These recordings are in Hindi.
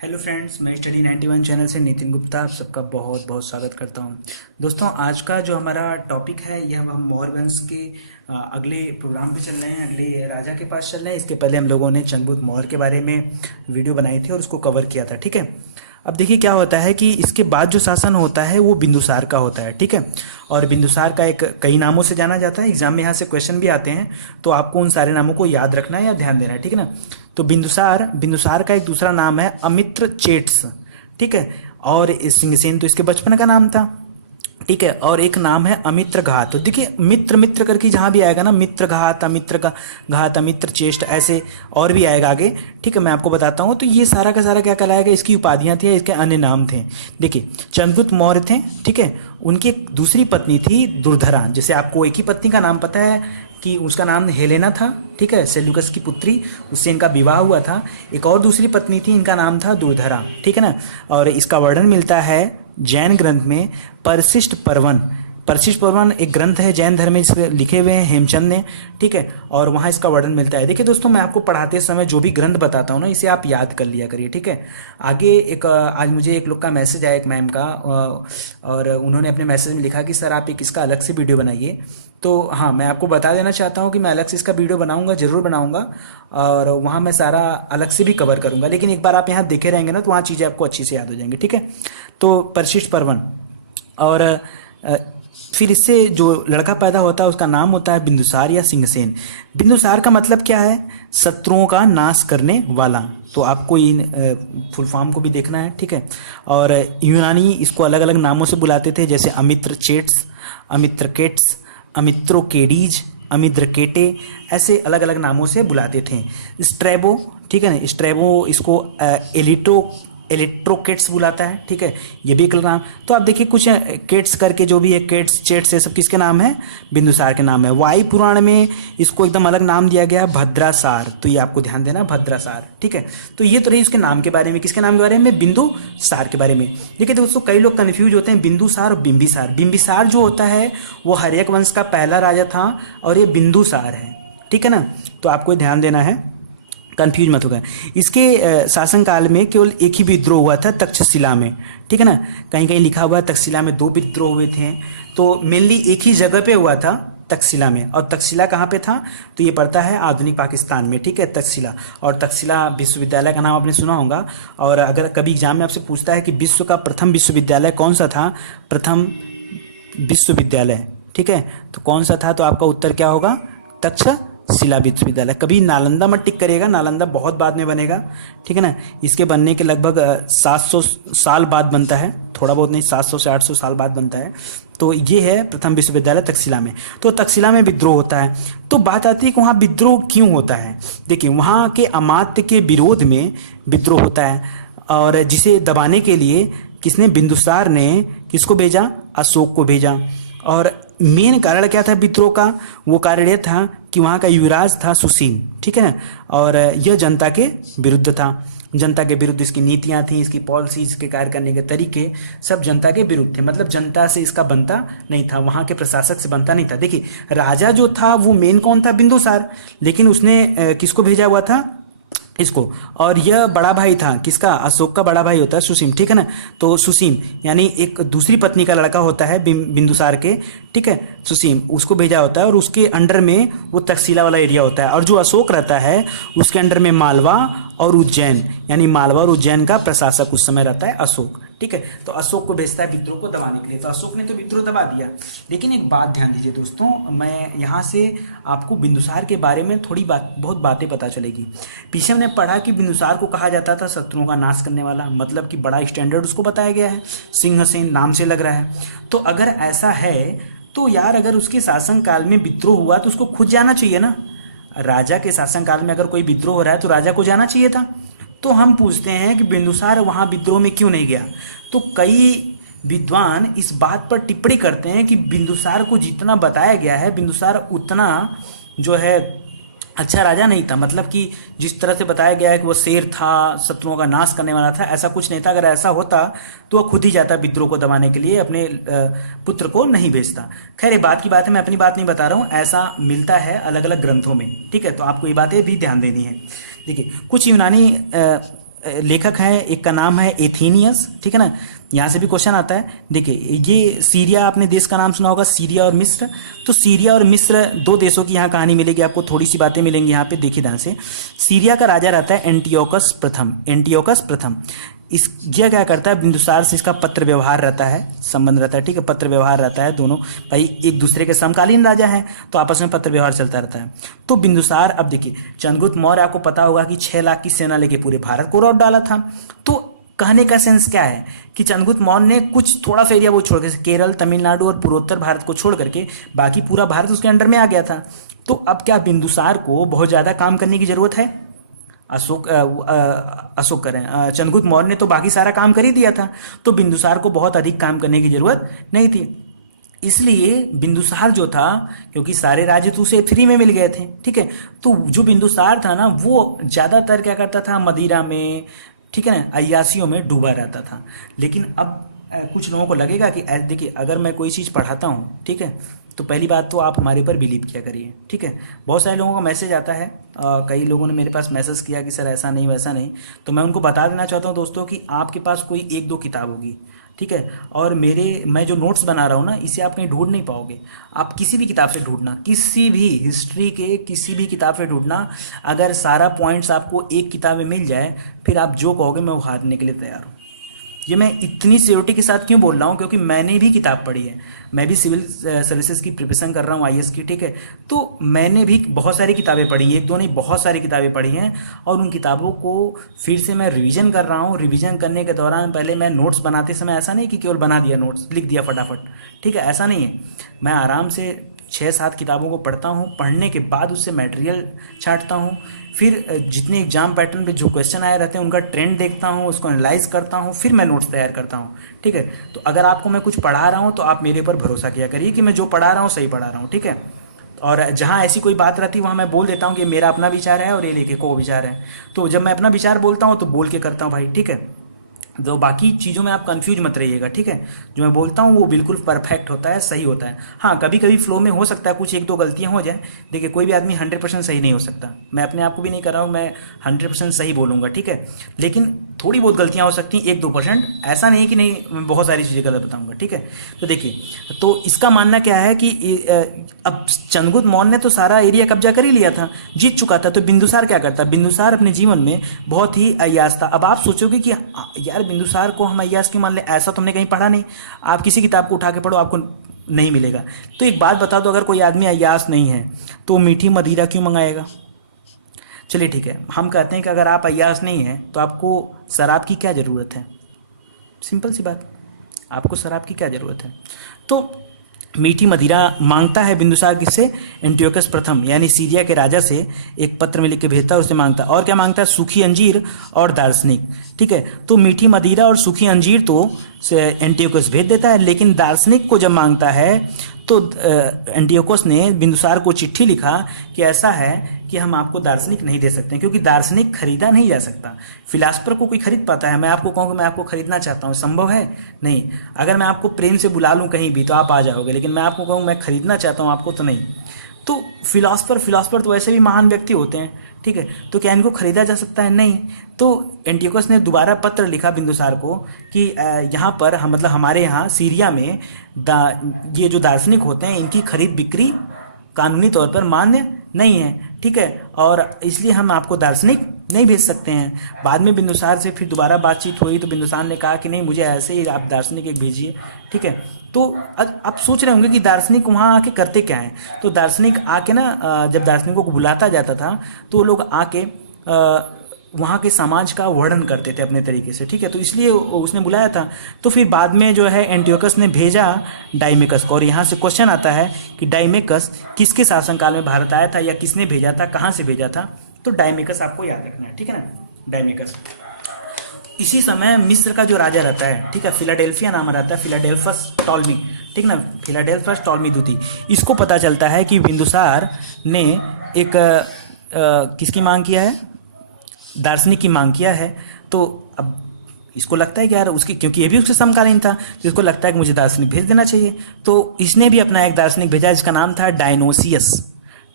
हेलो फ्रेंड्स, मैं स्टडी 91 चैनल से नितिन गुप्ता आप सबका बहुत बहुत स्वागत करता हूं। दोस्तों, आज का जो हमारा टॉपिक है यह हम मौर्य वंश के अगले प्रोग्राम पे चल रहे हैं, अगले राजा के पास चल रहे हैं। इसके पहले हम लोगों ने चंद्रगुप्त मौर्य के बारे में वीडियो बनाई थी और उसको कवर किया था। ठीक है, अब देखिए क्या होता है कि इसके बाद जो शासन होता है वो बिंदुसार का होता है। ठीक है, और बिंदुसार का एक कई नामों से जाना जाता है। एग्जाम में यहाँ से क्वेश्चन भी आते हैं, तो आपको उन सारे नामों को याद रखना है या ध्यान देना है। ठीक है ना। तो बिंदुसार बिंदुसार का एक दूसरा नाम है अमित्र चेट्स। ठीक है, और सिंहसेन तो इसके बचपन का नाम था। ठीक है, और एक नाम है अमित्र घात। तो देखिए मित्र मित्र करके जहां भी आएगा ना, मित्र घात, अमित्र का घात, अमित्र चेष्ट, ऐसे और भी आएगा आगे। ठीक है, मैं आपको बताता हूँ। तो ये सारा का सारा क्या कहलाएगा, इसकी उपाधियां थी, इसके अन्य नाम थे। देखिए चंद्रगुप्त मौर्य थे। ठीक है, उनकी एक दूसरी पत्नी थी दुर्धरा। जैसे आपको एक ही पत्नी का नाम पता है कि उसका नाम हेलेना था। ठीक है, सेल्यूकस की पुत्री, उससे इनका विवाह हुआ था। एक और दूसरी पत्नी थी, इनका नाम था दुर्धरा। ठीक है ना। और इसका वर्णन मिलता है जैन ग्रंथ में परशिष्ट पर्वन। परशिष्ट पर्वन एक ग्रंथ है जैन धर्म में, इसके लिखे हुए हैं हेमचंद ने। ठीक है, और वहाँ इसका वर्णन मिलता है। देखिए दोस्तों, मैं आपको पढ़ाते समय जो भी ग्रंथ बताता हूँ ना, इसे आप याद कर लिया करिए। ठीक है, आगे एक आज मुझे एक लोग का मैसेज आया, एक मैम का, और उन्होंने अपने मैसेज में लिखा कि सर आप एक इसका अलग से वीडियो बनाइए। तो हाँ, मैं आपको बता देना चाहता हूँ कि मैं अलग से इसका वीडियो बनाऊंगा, जरूर बनाऊंगा, और वहाँ मैं सारा अलग से भी कवर करूंगा। लेकिन एक बार आप यहाँ देखे रहेंगे ना, तो वहाँ चीज़ें आपको अच्छी से याद हो जाएंगी। ठीक है, तो परशिष्ट पर्वन, और फिर इससे जो लड़का पैदा होता है उसका नाम होता है बिंदुसार या सिंहसेन। बिंदुसार का मतलब क्या है, शत्रुओं का नाश करने वाला। तो आपको इन फुल फॉर्म को भी देखना है। ठीक है, और यूनानी इसको अलग अलग नामों से बुलाते थे, जैसे अमित्र चेट्स, अमित्र केट्स, अमित्रोकेडीज, अमिद्रकेटे, ऐसे अलग अलग नामों से बुलाते थे। स्ट्रेबो, ठीक है ना, स्ट्रेबो इसको इलेक्ट्रोकेट्स बुलाता है। ठीक है, ये भी एक नाम। तो आप देखिए कुछ केट्स करके जो भी है, केट्स चेट्स, ये सब किसके नाम है, बिंदुसार के नाम है। वायु पुराण में इसको एकदम अलग नाम दिया गया है, भद्रासार। तो ये आपको ध्यान देना, भद्रासार। ठीक है, तो ये तो रही उसके नाम के बारे में। किसके नाम के बारे में, बिंदुसार के बारे में। देखिए दोस्तों, कई लोग कंफ्यूज होते हैं बिंदुसार और बिंबिसार। बिंबिसार जो होता है वो हर्यक वंश का पहला राजा था, और ये बिंदुसार है। ठीक है ना, तो आपको ध्यान देना है, कंफ्यूज मत होगा। इसके शासनकाल में केवल एक ही विद्रोह हुआ था, तक्षशिला में। ठीक है ना, कहीं कहीं लिखा हुआ है तक्षशिला में 2 विद्रोह हुए थे। तो मेनली एक ही जगह पे हुआ था, तक्षशिला में। और तक्षशिला कहाँ पे था, तो ये पड़ता है आधुनिक पाकिस्तान में। ठीक है, तक्षशिला। और तक्षशिला विश्वविद्यालय का नाम आपने सुना होगा। और अगर कभी एग्जाम में आपसे पूछता है कि विश्व का प्रथम विश्वविद्यालय कौन सा था, प्रथम विश्वविद्यालय, ठीक है, तो कौन सा था, तो आपका उत्तर क्या होगा, तक्षशिला विश्वविद्यालय। कभी नालंदा मत टिक करिएगा, नालंदा बहुत बाद में बनेगा। ठीक है ना, इसके बनने के लगभग 700 साल बाद बनता है, थोड़ा बहुत नहीं, 700 से 800 साल बाद बनता है। तो ये है प्रथम विश्वविद्यालय तक्षशिला में। तो तक्षशिला में विद्रोह होता है। तो बात आती है कि वहाँ विद्रोह क्यों होता है। देखिए, वहाँ के अमात्य के विरोध में विद्रोह होता है, और जिसे दबाने के लिए किसने, बिंदुसार ने किसको भेजा, अशोक को भेजा। और मेन कारण क्या था विद्रोह का, वो कारण यह था कि वहाँ का युवराज था सुसीम। ठीक है ना, और यह जनता के विरुद्ध था। जनता के विरुद्ध इसकी नीतियां थी, इसकी पॉलिसी, इसके कार्य करने के तरीके सब जनता के विरुद्ध थे। मतलब जनता से इसका बनता नहीं था, वहाँ के प्रशासक से बनता नहीं था। देखिए, राजा जो था वो मेन कौन था, बिंदुसार, लेकिन उसने किसको भेजा हुआ था, इसको। और यह बड़ा भाई था किसका, अशोक का बड़ा भाई होता है सुसीम। ठीक है ना, तो सुसीम यानी एक दूसरी पत्नी का लड़का होता है बिंदुसार के। ठीक है, सुसीम, उसको भेजा होता है, और उसके अंडर में वो तक्षशिला वाला एरिया होता है। और जो अशोक रहता है उसके अंडर में मालवा और उज्जैन, यानी मालवा और उज्जैन का प्रशासक उस समय रहता है अशोक। ठीक है, तो अशोक को भेजता है विद्रोह को दबाने के लिए। तो अशोक ने तो विद्रोह दबा दिया। लेकिन एक बात ध्यान दीजिए दोस्तों, मैं यहाँ से आपको बिंदुसार के बारे में थोड़ी बहुत बातें पता चलेगी। पीछे हमने पढ़ा कि बिंदुसार को कहा जाता था शत्रुओं का नाश करने वाला, मतलब कि बड़ा स्टैंडर्ड उसको बताया गया है, सिंहसेन नाम से लग रहा है। तो अगर ऐसा है तो यार, अगर उसके शासनकाल में विद्रोह हुआ तो उसको खुद जाना चाहिए ना। राजा के शासनकाल में अगर कोई विद्रोह हो रहा है तो राजा को जाना चाहिए था। तो हम पूछते हैं कि बिंदुसार वहाँ विद्रोह में क्यों नहीं गया। तो कई विद्वान इस बात पर टिप्पणी करते हैं कि बिंदुसार को जितना बताया गया है, बिंदुसार उतना जो है अच्छा राजा नहीं था। मतलब कि जिस तरह से बताया गया है कि वो शेर था, शत्रुओं का नाश करने वाला था, ऐसा कुछ नहीं था। अगर ऐसा होता तो वह खुद ही जाता विद्रोह को दबाने के लिए, अपने पुत्र को नहीं भेजता। खैर ये बात की बात है, मैं अपनी बात नहीं बता रहा हूँ, ऐसा मिलता है अलग अलग ग्रंथों में। ठीक है, तो आपको ये बातें भी ध्यान देनी है। देखिए, कुछ यूनानी लेखक हैं, एक का नाम है एथेनियस, ठीक है ना। यहाँ से भी क्वेश्चन आता है। देखिए ये सीरिया, आपने देश का नाम सुना होगा, सीरिया और मिस्र। तो सीरिया और मिस्र दो देशों की यहाँ कहानी मिलेगी आपको, थोड़ी सी बातें मिलेंगी यहाँ पे, देखिए ध्यान से। सीरिया का राजा रहता है एंटियोकस प्रथम, एंटियोकस प्रथम। इस यह क्या करता है, बिंदुसार से इसका पत्र व्यवहार रहता है, संबंध रहता है, ठीक है, पत्र व्यवहार रहता है। दोनों भाई एक दूसरे के समकालीन राजा हैं, तो आपस में पत्र व्यवहार चलता रहता है। तो बिंदुसार, अब देखिए चंद्रगुप्त मौर्य आपको पता होगा कि 6 लाख की सेना लेके पूरे भारत को लौट डाला था। तो कहने का सेंस क्या है कि चंद्रगुप्त मौर्य ने कुछ थोड़ा सा एरिया वो छोड़ के, केरल, तमिलनाडु और पूर्वोत्तर भारत को छोड़ करके बाकी पूरा भारत उसके अंडर में आ गया था। तो अब क्या बिंदुसार को बहुत ज़्यादा काम करने की जरूरत है? अशोक करें, चंद्रगुप्त मौर्य ने तो बाकी सारा काम कर ही दिया था, तो बिंदुसार को बहुत अधिक काम करने की जरूरत नहीं थी। इसलिए बिंदुसार जो था, क्योंकि सारे राज्य तो उसे फ्री में मिल गए थे, ठीक है, तो जो बिंदुसार था ना, वो ज़्यादातर क्या करता था, मदिरा में, ठीक है ना, अय्यासियों में डूबा रहता था। लेकिन अब कुछ लोगों को लगेगा कि देखिए अगर मैं कोई चीज़ पढ़ाता हूँ, ठीक है, तो पहली बात तो आप हमारे ऊपर बिलीव किया करिए, ठीक है। बहुत सारे लोगों का मैसेज आता है, कई लोगों ने मेरे पास मैसेज किया कि सर ऐसा नहीं वैसा नहीं, तो मैं उनको बता देना चाहता हूँ दोस्तों कि आपके पास कोई 1-2 किताब होगी, ठीक है, और मैं जो नोट्स बना रहा हूँ ना, इसे आप कहीं ढूंढ नहीं पाओगे। आप किसी भी किताब से ढूंढना, किसी भी हिस्ट्री के किसी भी किताब से ढूंढना, अगर सारा पॉइंट्स आपको एक किताब में मिल जाए, फिर आप जो कहोगे मैं वो हारने के लिए तैयार हूँ। ये मैं इतनी सियोरिटी के साथ क्यों बोल रहा हूँ, क्योंकि मैंने भी किताब पढ़ी है, मैं भी सिविल सर्विसेज की प्रिपरेशन कर रहा हूँ, आईएएस की, ठीक है। तो मैंने भी बहुत सारी किताबें पढ़ी, एक दो नहीं बहुत सारी किताबें पढ़ी हैं, और उन किताबों को फिर से मैं रिवीजन कर रहा हूँ। रिवीजन करने के दौरान पहले मैं नोट्स बनाते समय ऐसा नहीं कि केवल बना दिया नोट्स, लिख दिया फटाफट, ठीक है, ऐसा नहीं है। मैं आराम से 6-7 किताबों को पढ़ता हूँ, पढ़ने के बाद उससे मटेरियल छांटता हूँ, फिर जितने एग्जाम पैटर्न पे जो क्वेश्चन आए रहते हैं उनका ट्रेंड देखता हूँ, उसको एनालाइज करता हूँ, फिर मैं नोट्स तैयार करता हूँ, ठीक है। तो अगर आपको मैं कुछ पढ़ा रहा हूँ तो आप मेरे ऊपर भरोसा किया करिए कि मैं जो पढ़ा रहा हूँ सही पढ़ा रहा हूँ, ठीक है। और जहाँ ऐसी कोई बात रहती है वहाँ मैं बोल देता हूँ कि मेरा अपना विचार है और ये लेके को विचार है। तो जब मैं अपना विचार बोलता हूँ तो बोल के करता हूँ भाई, ठीक है। तो बाकी चीज़ों में आप कंफ्यूज मत रहिएगा, ठीक है। जो मैं बोलता हूँ वो बिल्कुल परफेक्ट होता है, सही होता है। हाँ, कभी कभी फ्लो में हो सकता है कुछ 1-2 गलतियाँ हो जाए। देखिए कोई भी आदमी 100% सही नहीं हो सकता, मैं अपने आप को भी नहीं कर रहा हूँ मैं 100% सही बोलूँगा, ठीक है। लेकिन थोड़ी बहुत गलतियाँ हो सकती हैं, 1-2%, ऐसा नहीं कि नहीं मैं बहुत सारी चीज़ें गलत बताऊँगा, ठीक है। तो देखिए, तो इसका मानना क्या है कि अब चंद्रगुप्त मौर्य ने तो सारा एरिया कब्जा कर ही लिया था, जीत चुका था। तो बिंदुसार क्या करता, बिंदुसार अपने जीवन में बहुत ही अय्यास था। अब आप सोचोगे कि यार बिंदुसार को हम अय्यास क्यों मान ले, ऐसा तुमने कहीं पढ़ा नहीं। आप किसी किताब को उठा के पढ़ो, आपको नहीं मिलेगा। तो एक बात बता दो, अगर कोई आदमी अय्यास नहीं है तो मीठी मदिरा क्यों मंगाएगा? चलिए ठीक है, हम कहते हैं कि अगर आप अय्यास नहीं हैं तो आपको शराब की क्या ज़रूरत है? सिंपल सी बात, आपको शराब की क्या ज़रूरत है? तो मीठी मदिरा मांगता है बिंदुसार किससे? एंटियोकस प्रथम यानी सीरिया के राजा से एक पत्र में लिख के भेजता है, उससे मांगता है। और क्या मांगता है? सूखी अंजीर और दार्शनिक, ठीक है। तो मीठी मदिरा और सूखी अंजीर तो एंटियोकस भेज देता है, लेकिन दार्शनिक को जब मांगता है तो एंटियोकस ने बिंदुसार को चिट्ठी लिखा कि ऐसा है कि हम आपको दार्शनिक नहीं दे सकते, क्योंकि दार्शनिक खरीदा नहीं जा सकता। फिलासफर को कोई खरीद पाता है? मैं आपको कहूँ कि मैं आपको खरीदना चाहता हूँ, संभव है? नहीं। अगर मैं आपको प्रेम से बुला लूँ कहीं भी तो आप आ जाओगे, लेकिन मैं आपको कहूँ मैं खरीदना चाहता हूँ आपको, तो नहीं। तो फिलासफर तो वैसे भी महान व्यक्ति होते हैं, ठीक है। तो क्या इनको खरीदा जा सकता है? नहीं। तो एंटियोकस ने दोबारा पत्र लिखा बिंदुसार को कि यहाँ पर हम मतलब हमारे यहाँ सीरिया में ये जो दार्शनिक होते हैं इनकी खरीद बिक्री कानूनी तौर पर मान्य नहीं है, ठीक है, और इसलिए हम आपको दार्शनिक नहीं भेज सकते हैं। बाद में बिंदुसार से फिर दोबारा बातचीत हुई तो बिंदुसार ने कहा कि नहीं, मुझे ऐसे ही आप दार्शनिक एक भेजिए, ठीक है। तो आप सोच रहे होंगे कि दार्शनिक वहाँ आके करते क्या हैं। तो दार्शनिक आके ना, जब दार्शनिकों को बुलाता जाता था तो लोग आके वहाँ के समाज का वर्णन करते थे अपने तरीके से, ठीक है। तो इसलिए उसने बुलाया था। तो फिर बाद में जो है एंटियोकस ने भेजा डाइमेकस को, और यहाँ से क्वेश्चन आता है कि डाइमेकस किसके शासनकाल में भारत आया था या किसने भेजा था, कहाँ से भेजा था? तो डाइमेकस आपको याद रखना है, ठीक है ना, डाइमेकस। इसी समय मिस्र का जो राजा रहता है, ठीक है, फिलाडेल्फिया नाम रहता है, फिलाडेल्फस टॉलमी, ठीक ना, फिलाडेल्फस टॉलमी द्वितीय। इसको पता चलता है कि बिंदुसार ने एक किसकी मांग किया है? दार्शनिक की मांग किया है। तो अब इसको लगता है कि यार उसकी, क्योंकि ये भी उससे समकालीन था, तो इसको लगता है कि मुझे दार्शनिक भेज देना चाहिए। तो इसने भी अपना एक दार्शनिक भेजा जिसका नाम था डायनोसियस,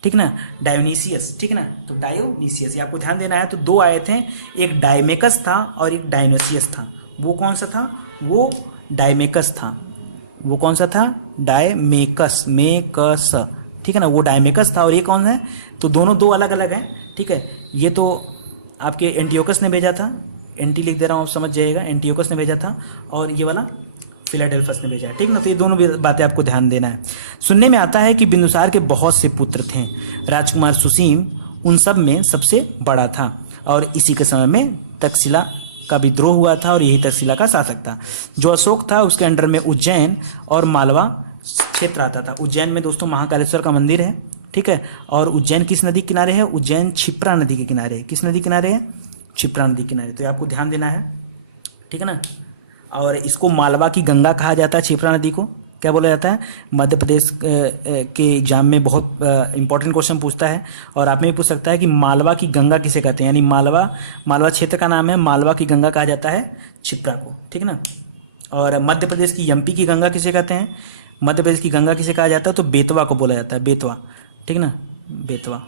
ठीक ना, डायोनीसियस, ठीक ना। तो डायोनीसियस, ये आपको ध्यान देना है। तो दो आए थे, एक डायमेकस था और एक डायोनीसियस था। वो कौन सा था? वो डायमेकस था। वो कौन सा था? डायमेकस, मेकस, ठीक है ना, वो डायमेकस था। और ये कौन है? तो दोनों दो अलग अलग हैं, ठीक है। ये तो आपके एंटियोकस ने भेजा था, एंटी लिख दे रहा हूँ, आप समझ जाइएगा, एंटियोकस ने भेजा था, और ये वाला फिलाडेल्फस ने भेजा है, ठीक ना। तो ये दोनों बातें आपको ध्यान देना है। सुनने में आता है कि बिंदुसार के बहुत से पुत्र थे, राजकुमार सुसीम उन सब में सबसे बड़ा था, और इसी के समय में तक्षशिला का विद्रोह हुआ था, और यही तक्षशिला का शासक था। जो अशोक था उसके अंडर में उज्जैन और मालवा क्षेत्र आता था। उज्जैन में दोस्तों महाकालेश्वर का मंदिर है, ठीक है। और उज्जैन किस नदी के किनारे है? उज्जैन क्षिप्रा नदी के किनारे है। किस नदी किनारे है? क्षिप्रा नदी किनारे। तो ये आपको ध्यान देना है, ठीक है ना। और इसको मालवा की गंगा कहा जाता है, क्षिप्रा नदी को क्या बोला जाता है? मध्य प्रदेश के एग्जाम में बहुत इंपॉर्टेंट क्वेश्चन पूछता है, और आप में भी पूछ सकता है कि मालवा की गंगा किसे कहते हैं, यानी मालवा क्षेत्र का नाम है, मालवा की गंगा कहा जाता है क्षिप्रा को, ठीक है ना। और मध्य प्रदेश की एमपी की गंगा किसे कहते हैं? मध्य प्रदेश की गंगा किसे कहा जाता है? तो बेतवा को बोला जाता है, बेतवा, ठीक ना, बेतवा।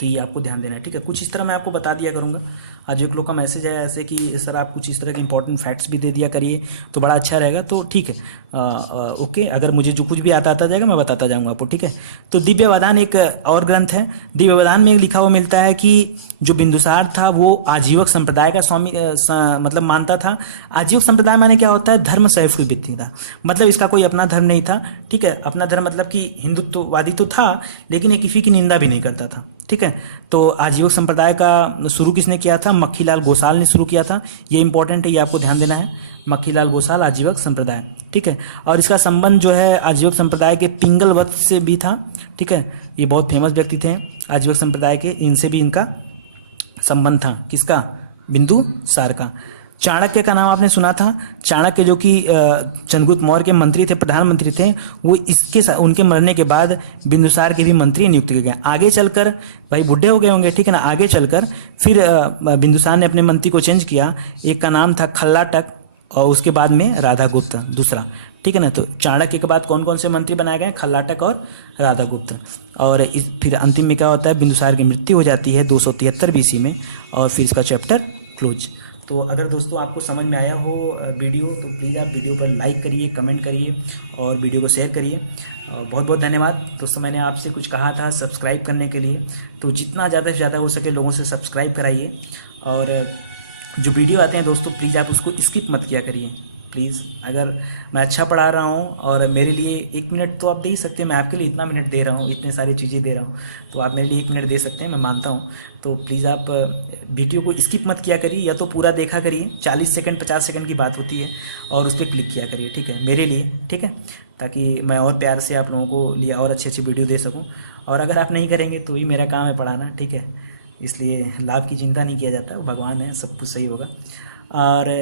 तो ये आपको ध्यान देना है, ठीक है। कुछ इस तरह मैं आपको बता दिया करूँगा। आज एक लोग का मैसेज है ऐसे कि सर आप कुछ इस तरह के इंपॉर्टेंट फैक्ट्स भी दे दिया करिए तो बड़ा अच्छा रहेगा। तो ठीक है, ओके, अगर मुझे जो कुछ भी आता जाएगा मैं बताता जाऊँगा आपको, ठीक है। तो दिव्यवधान एक और ग्रंथ है। दिव्यवधान में लिखा हुआ मिलता है कि जो बिंदुसार था वो आजीवक संप्रदाय का स्वामी मतलब मानता था। आजीवक संप्रदाय माने क्या होता है? धर्म सहिष्णु व्यक्ति था, मतलब इसका कोई अपना धर्म नहीं था, ठीक है। अपना धर्म मतलब कि हिंदुत्ववादी तो था, लेकिन ये किसी की निंदा भी नहीं करता था, ठीक है। तो आजीवक संप्रदाय का शुरू किसने किया था? मक्खीलाल गोसाल ने शुरू किया था। ये इंपॉर्टेंट है, ये आपको ध्यान देना है। मक्खीलाल गोसाल, आजीवक संप्रदाय, ठीक है। और इसका संबंध जो है आजीवक संप्रदाय के पिंगल वत से भी था, ठीक है। ये बहुत फेमस व्यक्ति थे आजीवक संप्रदाय के, इनसे भी इनका संबंध था। किसका? बिंदुसार का। चाणक्य का नाम आपने सुना था। चाणक्य जो कि चंद्रगुप्त मौर्य के मंत्री थे, प्रधानमंत्री थे, वो उनके मरने के बाद बिंदुसार के भी मंत्री नियुक्त किए गए। आगे चलकर भाई बुढ़े हो गए होंगे, ठीक है ना, आगे चलकर फिर बिंदुसार ने अपने मंत्री को चेंज किया। एक का नाम था खल्लाटक और उसके बाद में राधागुप्त दूसरा, ठीक है ना। तो चाणक्य के बाद कौन कौन से मंत्री बनाए गए? खल्लाटक और राधागुप्त। और फिर अंतिम में क्या होता है? बिंदुसार की मृत्यु हो जाती है 273 बीसी में, और फिर इसका चैप्टर क्लोज। तो अगर दोस्तों आपको समझ में आया हो वीडियो तो प्लीज़ आप वीडियो पर लाइक करिए, कमेंट करिए और वीडियो को शेयर करिए। बहुत बहुत धन्यवाद दोस्तों। मैंने आपसे कुछ कहा था सब्सक्राइब करने के लिए, तो जितना ज़्यादा से ज़्यादा हो सके लोगों से सब्सक्राइब कराइए। और जो वीडियो आते हैं दोस्तों प्लीज़ आप उसको स्किप मत किया करिए प्लीज़। अगर मैं अच्छा पढ़ा रहा हूँ और मेरे लिए 1 मिनट तो आप दे ही सकते हैं, मैं आपके लिए इतना मिनट दे रहा हूँ, इतने सारी चीज़ें दे रहा हूँ, तो आप मेरे लिए 1 मिनट दे सकते हैं, मैं मानता हूँ। तो प्लीज़ आप वीडियो को स्किप मत किया करिए, या तो पूरा देखा करिए। 40 सेकंड 50 सेकंड की बात होती है, और उस पर क्लिक किया करिए, ठीक है, मेरे लिए, ठीक है, ताकि मैं और प्यार से आप लोगों को लिए और अच्छी अच्छी वीडियो दे सकूँ। और अगर आप नहीं करेंगे तो ही मेरा काम है पढ़ाना, ठीक है, इसलिए लाभ की चिंता नहीं किया जाता, वो भगवान है, सब कुछ सही होगा। और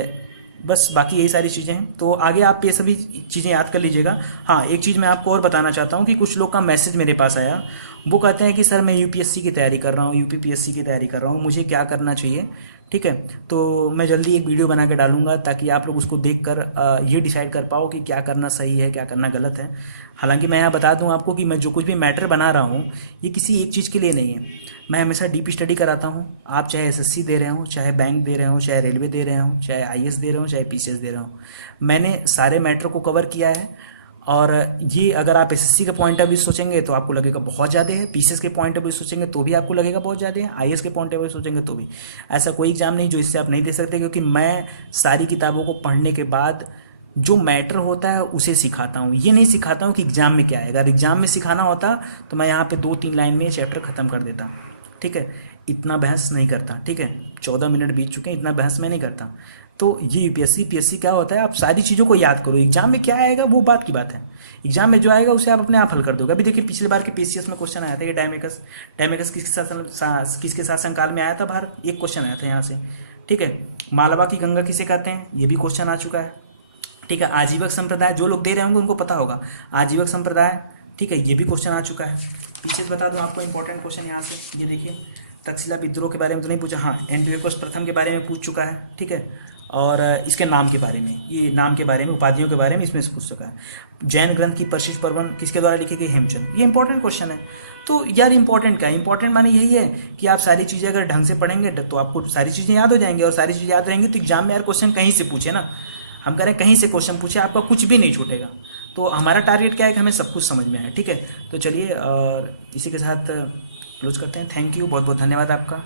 बस बाकी यही सारी चीज़ें हैं, तो आगे आप ये सभी चीज़ें याद कर लीजिएगा। हाँ, एक चीज़ मैं आपको और बताना चाहता हूँ कि कुछ लोग का मैसेज मेरे पास आया, वो कहते हैं कि सर मैं यूपीएससी की तैयारी कर रहा हूँ, यूपीपीएससी की तैयारी कर रहा हूँ, मुझे क्या करना चाहिए, ठीक है। तो मैं जल्दी एक वीडियो बना के डालूंगा ताकि आप लोग उसको देखकर ये डिसाइड कर पाओ कि क्या करना सही है, क्या करना गलत है। हालांकि मैं यहाँ बता दूँ आपको कि मैं जो कुछ भी मैटर बना रहा हूँ ये किसी एक चीज़ के लिए नहीं है, मैं हमेशा डीप स्टडी कराता हूँ। आप चाहे एसएससी दे रहे हो, चाहे बैंक दे रहे हो, चाहे रेलवे दे रहे हो, चाहे आईएएस दे रहे हो, चाहे पीसीएस दे रहे हो, मैंने सारे मैटर को कवर किया है। और ये अगर आप एसएससी के पॉइंट ऑफ व्यू सोचेंगे तो आपको लगेगा बहुत ज़्यादा है, पीसीएस के पॉइंट ऑफ व्यू सोचेंगे तो भी आपको लगेगा बहुत ज़्यादा है, आईएएस के पॉइंट ऑफ व्यू सोचेंगे तो भी। ऐसा कोई एग्जाम नहीं जो इससे आप नहीं दे सकते, क्योंकि मैं सारी किताबों को पढ़ने के बाद जो मैटर होता है उसे सिखाता हूँ। ये नहीं सिखाता हूँ कि एग्जाम में क्या आएगा। अगर एग्जाम में सिखाना होता तो मैं यहाँ पे 2-3 लाइन में चैप्टर ख़त्म कर देता, ठीक है। इतना बहस नहीं करता, ठीक है, 14 मिनट बीत चुके हैं, इतना बहस मैं नहीं करता। तो ये यूपीएससी पीएससी क्या होता है, आप सारी चीज़ों को याद करो, एग्जाम में क्या आएगा वो बात की बात है, एग्जाम में जो आएगा उसे आप अपने आप हल कर दोगे। अभी देखिए पिछले बार के पीसीएस में क्वेश्चन आया था कि डायमेकस किसके शासनकाल में आया था भारत, एक क्वेश्चन आया था यहाँ से, ठीक है। मालवा की गंगा किसे कहते हैं, ये भी क्वेश्चन आ चुका है, ठीक है। आजीवक संप्रदाय जो लोग दे रहे होंगे उनको पता होगा, आजीवक संप्रदाय, ठीक है, ये भी क्वेश्चन आ चुका है। पीछे बता दूं आपको इंपॉर्टेंट क्वेश्चन यहाँ से, ये देखिए तक्षशिला विद्रोह के बारे में तो नहीं पूछा, हाँ एंटियोकस प्रथम के बारे में पूछ चुका है, ठीक है। और इसके नाम के बारे में, ये नाम के बारे में, उपाधियों के बारे में इसमें से पूछ सका है। जैन ग्रंथ की परिशिष्ट पर्वन किसके द्वारा लिखी गई? हेमचंद। ये इंपॉर्टेंट क्वेश्चन है। तो यार इंपॉर्टेंट क्या है? इंपॉर्टेंट माने यही है कि आप सारी चीज़ें अगर ढंग से पढ़ेंगे तो आपको सारी चीज़ें याद हो जाएंगी, और सारी चीज़ें याद रहेंगी तो एग्जाम में यार क्वेश्चन कहीं से पूछे ना, हम कह रहे हैं कहीं से क्वेश्चन पूछे, आपका कुछ भी नहीं छूटेगा। तो हमारा टारगेट क्या है कि हमें सब कुछ समझ में आए, ठीक है। तो चलिए, और इसी के साथ क्लोज करते हैं। थैंक यू, बहुत बहुत धन्यवाद आपका।